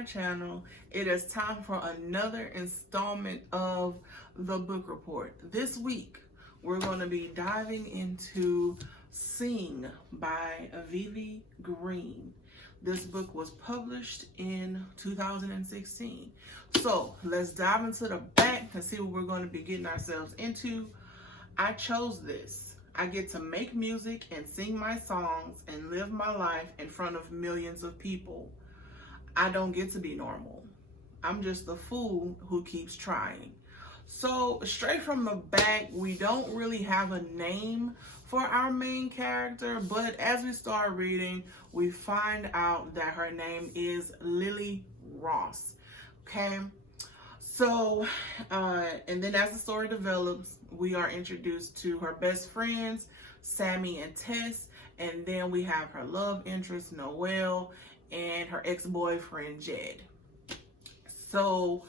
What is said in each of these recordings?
my channel. It is time for another installment of the book report. This week, we're going to be diving into Sing by ViVi Greene. This book was published in 2016. So let's dive into the back and see what we're going to be getting ourselves into. I chose this. I get to make music and sing my songs and live my life in front of millions of people. I don't get to be normal. I'm just the fool who keeps trying. So straight from the back, we don't really have a name for our main character, but as we start reading, we find out that her name is Lily Ross. Okay, so and then as the story develops, we are introduced to her best friends, Sammy and Tess, and then we have her love interest, Noelle, and her ex-boyfriend, Jed. So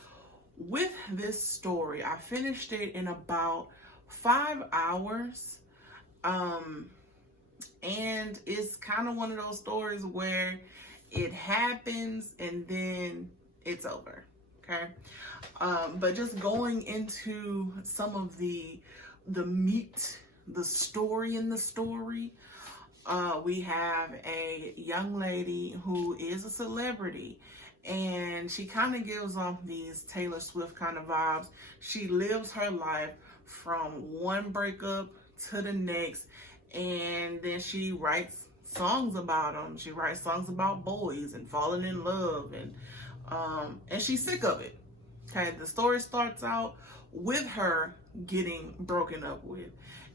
with this story, I finished it in about 5 hours. And it's kind of one of those stories where it happens and then it's over. Okay. But just going into some of the meat, the story in the story, we have a young lady who is a celebrity, and she kind of gives off these Taylor Swift kind of vibes. She lives her life from one breakup to the next, and then she writes songs about them. She writes songs about boys and falling in love, and she's sick of it. Okay, the story starts out with her getting broken up with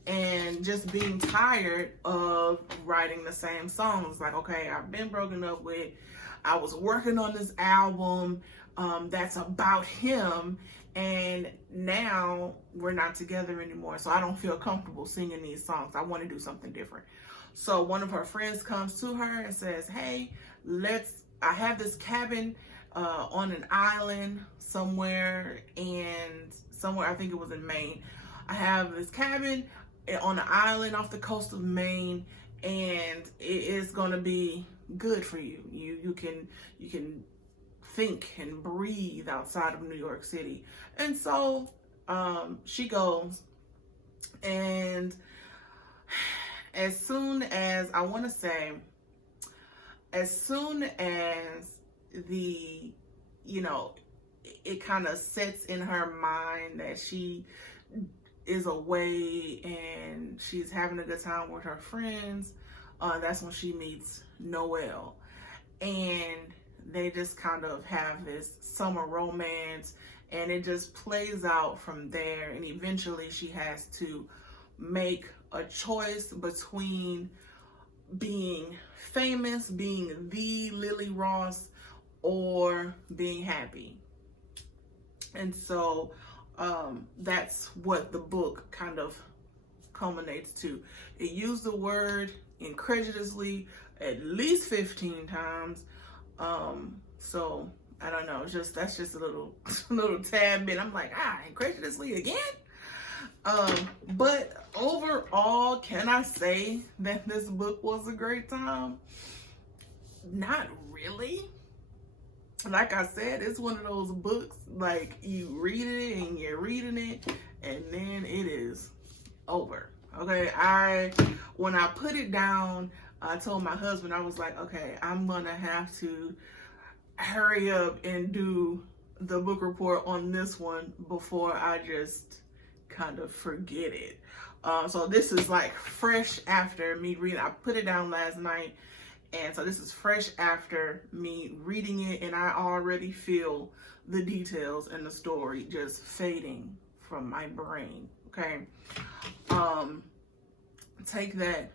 and just being tired of writing the same songs. Like, okay, I've been broken up with. I was working on this album that's about him, and now we're not together anymore. So I don't feel comfortable singing these songs. I want to do something different. So one of her friends comes to her and says, hey, I have this cabin on an island somewhere, I think it was in Maine. I have this cabin on an island off the coast of Maine, and it is going to be good for you. You can think and breathe outside of New York City. And so she goes, and as soon as it kind of sets in her mind that she is away and she's having a good time with her friends, that's when she meets Noelle, and they just kind of have this summer romance, and it just plays out from there. And eventually she has to make a choice between being famous, being the Lily Ross, or being happy. And so that's what the book kind of culminates to. It used the word incredulously at least 15 times. So I don't know, that's just a little tad bit. I'm like, incredulously again? But overall, can I say that this book was a great time? Not really. Like I said, it's one of those books, like you read it and you're reading it and then it is over. Okay, when I put it down, I told my husband, I was like, okay, I'm gonna have to hurry up and do the book report on this one before I just kind of forget it. So this is like fresh after me reading. I put it down last night, and so this is fresh after me reading it, and I already feel the details in the story just fading from my brain. Okay, take that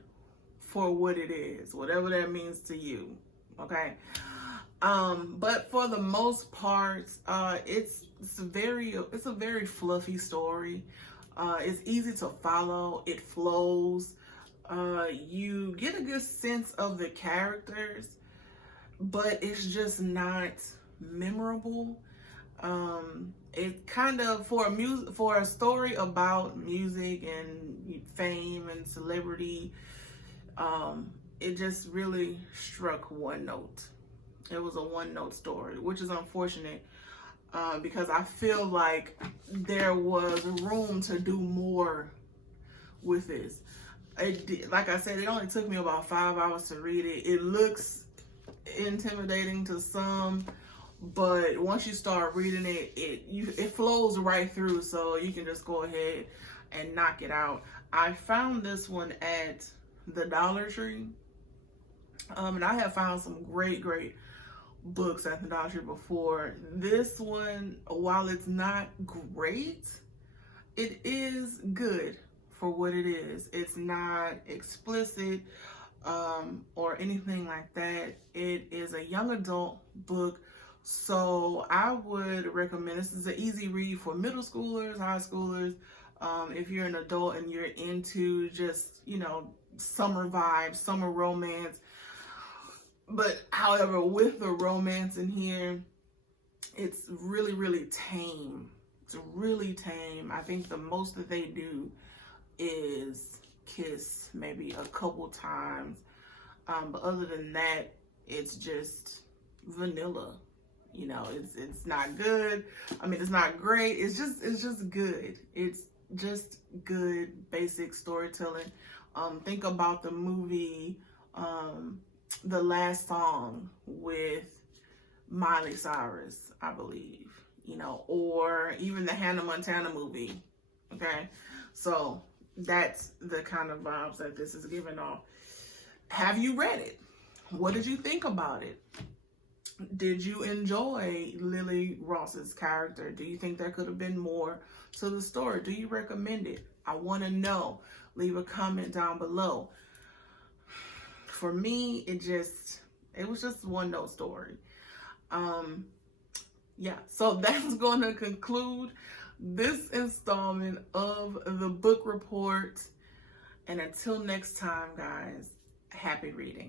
for what it is, whatever that means to you. Okay, but for the most part, it's a very fluffy story. It's easy to follow. It flows. You get a good sense of the characters, but it's just not memorable. It kind of, for a story about music and fame and celebrity, it just really struck one note. It was a one-note story, which is unfortunate because I feel like there was room to do more with this. Like I said, it only took me about 5 hours to read it. It looks intimidating to some, but once you start reading it, it flows right through, so you can just go ahead and knock it out. I found this one at the Dollar Tree, and I have found some great books at the Dollar Tree before. This one, while it's not great, it is good for what it is. It's not explicit or anything like that. It is a young adult book, so I would recommend, this is an easy read for middle schoolers, high schoolers. If you're an adult and you're into just, you know, summer vibes, summer romance. But however, with the romance in here, it's really tame. It's really tame. I think the most that they do is kiss maybe a couple times. But other than that, it's just vanilla. You know, it's not good. I mean, it's not great. It's just good. It's just good basic storytelling. Think about the movie The Last Song with Miley Cyrus, I believe, you know, or even the Hannah Montana movie. Okay, so that's the kind of vibes that this is giving off. Have you read it? What did you think about it? Did you enjoy Lily Ross's character? Do you think there could have been more to the story? Do you recommend it? I want to know. Leave a comment down below. For me, it was just one note story. Yeah, so that's going to conclude this installment of the book report. And until next time, guys, happy reading.